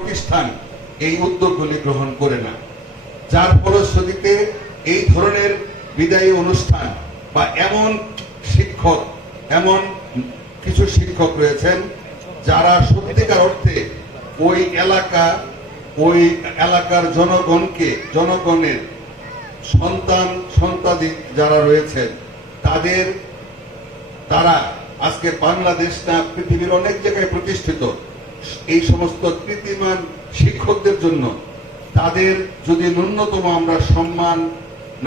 প্রতিষ্ঠান এই উদ্যোগগুলি গ্রহণ করে না, যার ফলশ্রুতিতে এই ধরনের বিদায়ী অনুষ্ঠান বা এমন কিছু শিক্ষক রয়েছেন যারা সত্যিকার অর্থে ওই এলাকার জনগণের সন্তানাদি যারা রয়েছেন তারা আজকে বাংলাদেশ না পৃথিবীর অনেক জায়গায় প্রতিষ্ঠিত এই সমস্ত কৃতিমান শিক্ষকদের জন্য তাদের যদি ন্যূনতম আমরা সম্মান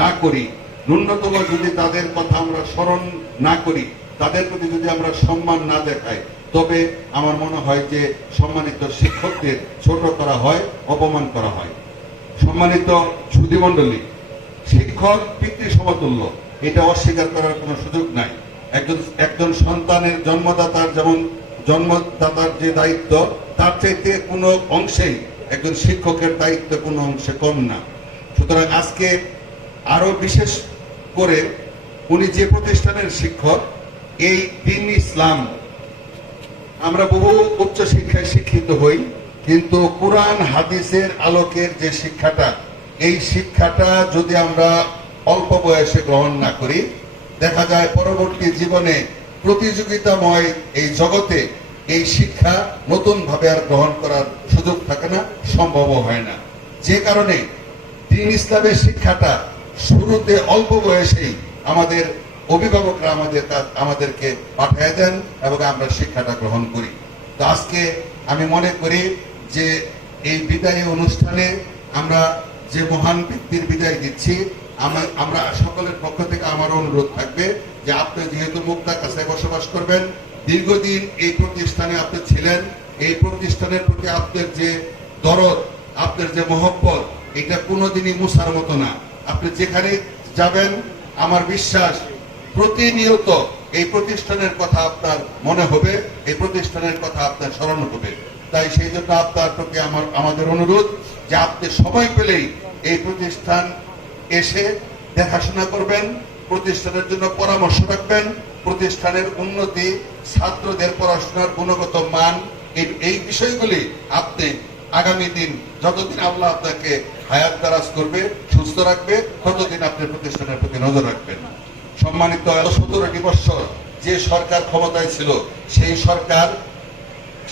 না করি, ন্যূনতম যদি তাদের কথা আমরা স্মরণ না করি, তাদের প্রতি যদি আমরা সম্মান না দেখাই, তবে আমার মনে হয় যে সম্মানিত শিক্ষকদের ছোট করা হয়, অপমান করা হয়। সম্মানিত সুধীমণ্ডলী, শিক্ষক পিতৃ সমতুল্য, এটা অস্বীকার করার কোনো সুযোগ নাই। একজন সন্তানের জন্মদাতার যে দায়িত্ব, তার চাইতে কোনো অংশেই একজন শিক্ষকের দায়িত্ব কোনো অংশে কম না। সুতরাং আজকে আরো বিশেষ করে উনি যে প্রতিষ্ঠানের শিক্ষক, এই দ্বীন ইসলাম, আমরা বহু উচ্চ শিক্ষায় শিক্ষিত হই, কিন্তু কোরআন হাদিসের আলোকের যে শিক্ষাটা, এই শিক্ষাটা যদি আমরা অল্প বয়সে গ্রহণ না করি, দেখা যায় পরবর্তী জীবনে প্রতিযোগিতাময় এই জগতে এই শিক্ষা নতুন ভাবে আর গ্রহণ করার সুযোগ থাকে না, সম্ভব হয় না। যে কারণে দ্বীন ইসলামের শিক্ষাটা শুরুতে অল্প বয়সেই আমাদের অভিভাবকরা আমাদেরকে পাঠিয়ে দেন এবং আমরা শিক্ষাটা গ্রহণ করি। তো আজকে আমি মনে করি যে এই বিদায়ী অনুষ্ঠানে আমরা যে মহান ব্যক্তির বিদায় দিচ্ছি, আমরা সকলের পক্ষ থেকে আমার অনুরোধ থাকবে যে আপনি যেহেতু মুক্তা কাছে বসবাস করবেন, দীর্ঘদিন এই প্রতিষ্ঠানে আপনি ছিলেন, এই প্রতিষ্ঠানের প্রতি আপনার যে দরদ, আপনার যে মহব্বত, এটা কোনোদিনই মুছার মতো না। আপনি যেখানে যাবেন, আমার বিশ্বাস প্রতিনিয়ত এই প্রতিষ্ঠানের কথা আপনার মনে হবে, এই প্রতিষ্ঠানের কথা আপনার স্মরণ হবে। তাই সেই জন্য আপনার প্রতি আমাদের অনুরোধ যে আপনি সময় পেলেই এই প্রতিষ্ঠান এসে দেখাশোনা করবেন, প্রতিষ্ঠানের জন্য পরামর্শ রাখবেন, প্রতিষ্ঠানের উন্নতি, ছাত্রদের পড়াশোনার গুণগত মান, এই বিষয়গুলি আপনি আগামী দিন যতদিন আল্লাহ আপনাকে হায়াত দারাজ করবে, সুস্থ রাখবে, ততদিন আপনি প্রতিষ্ঠানের প্রতি নজর রাখবেন। সম্মানিত 17টি বছর যে সরকার ক্ষমতায় ছিল, সেই সরকার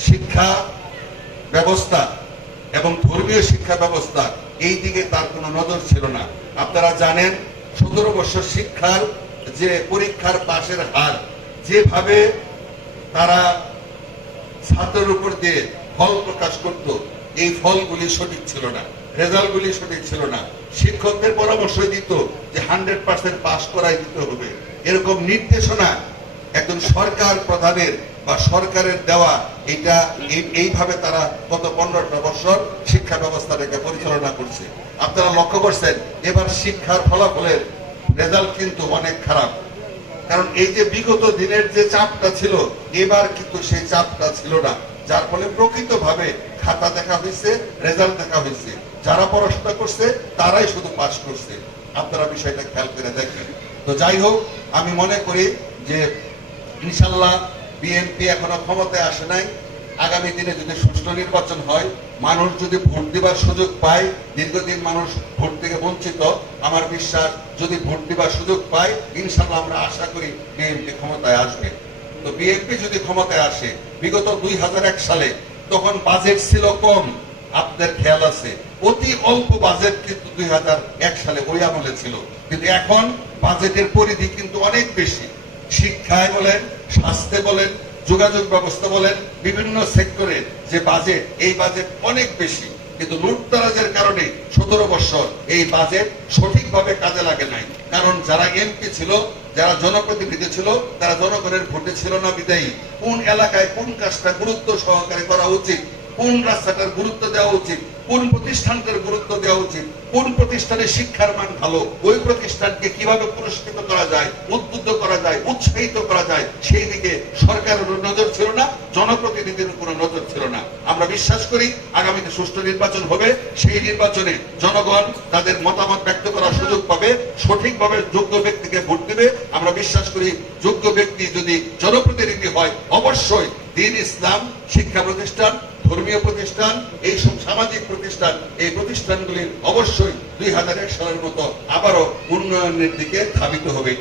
শিক্ষা ব্যবস্থা এবং ধর্মীয় শিক্ষা ব্যবস্থা এই দিকে তার কোনো নজর ছিল না। আপনারা জানেন 17 বছর শিক্ষার যে পরীক্ষার পাশের হার, যেভাবে তারা ছাত্রের উপর দিয়ে ফল প্রকাশ করত, এই ফলগুলি সঠিক ছিল না, রেজাল্টগুলি সঠিক ছিল না। শিক্ষকদের পরামর্শ দিত যে 100% পাস করাই দিতে হবে, এরকম নির্দেশনা একজন সরকার প্রধানের বা সরকারের দেওয়া, এটা এইভাবে তারা গত 15টা বছর শিক্ষা ব্যবস্থাটাকে পরিচালনা করছে। আপনারা লক্ষ্য করছেন এবার শিক্ষার ফলাফলের রেজাল্ট কিন্তু অনেক খারাপ, কারণ এই যে বিগত দিনের যে চাপটা ছিল, এবার কিন্তু সেই চাপটা ছিল না, যার ফলে প্রকৃতভাবে খাতা দেখা হয়েছে, রেজাল্ট দেখা হয়েছে। যারা পড়াশোনা করছে তারাই শুধু পাস করছে। আপনারা বিষয়টা খেয়াল করে দেখবেন। তো যাই হোক, আমি মনে করি যে ইনশাল্লাহ বিএনপি এখনো ক্ষমতায় আসে নাই, আগামী দিনে যদি সুষ্ঠু নির্বাচন হয়, মানুষ যদি ভোট দিবার সুযোগ পায়, দীর্ঘদিন মানুষ ভোট থেকে বঞ্চিত, আমার বিশ্বাস যদি ভোট দিবার সুযোগ পায়, ইনশাল্লাহ আমরা আশা করি বিএনপি ক্ষমতায় আসবে। তো বিএনপি যদি ক্ষমতায় আসে, বিগত 2001 সালে তখন বাজেট ছিল কম, আপনাদের খেয়াল আছে, অতি অল্প বাজেট কিন্তু 2001 সালে ওই আমলে ছিল, কিন্তু এখন বাজেটের পরিধি কিন্তু অনেক বেশি। শিক্ষায় বলেন, স্বাস্থ্যে বলেন, যোগাযোগ ব্যবস্থা বলেন, বিভিন্ন সেক্টরে যে বাজেট, এই বাজেট অনেক বেশি, কিন্তু লুটতরাজের কারণে 17 বছর এই বাজেট সঠিকভাবে কাজে লাগে নাই। কারণ যারা এমপি ছিল, যারা জনপ্রতিনিধি ছিল, তারা জনগণের ভোটে ছিল না বিদায়ী। কোন এলাকায় কোন কাজটা গুরুত্ব সহকারে করা উচিত, কোন রাস্তাটার গুরুত্ব দেওয়া উচিত, কোন প্রতিষ্ঠানটার গুরুত্ব দেওয়া উচিত, কোন প্রতিষ্ঠানের শিক্ষার মান ভালো, ওই প্রতিষ্ঠানকে কিভাবে পুরস্কৃত করা যায়, উদ্বুদ্ধ করা যায়, উৎসাহিত করা যায়, সেই দিকে সরকারের নজর ছিল না, জনপ্রতিনিধির কোনো নজর ছিল না। আমরা বিশ্বাস করি আগামীতে সুষ্ঠু নির্বাচন হবে, সেই নির্বাচনে জনগণ তাদের মতামত ব্যক্ত করার সুযোগ পাবে, সঠিকভাবে যোগ্য ব্যক্তিকে ভোট দেবে। আমরা বিশ্বাস করি যোগ্য ব্যক্তি যদি জনপ্রতিনিধি হয়, অবশ্যই দ্বীন ইসলাম শিক্ষা প্রতিষ্ঠান, ধর্মীয় প্রতিষ্ঠান, এই সমস্ত সামাজিক প্রতিষ্ঠান, এই প্রতিষ্ঠানগুলির অবশ্যই 2001 সালের মতো আবারও উন্নয়নের দিকে ধাবিত হবে।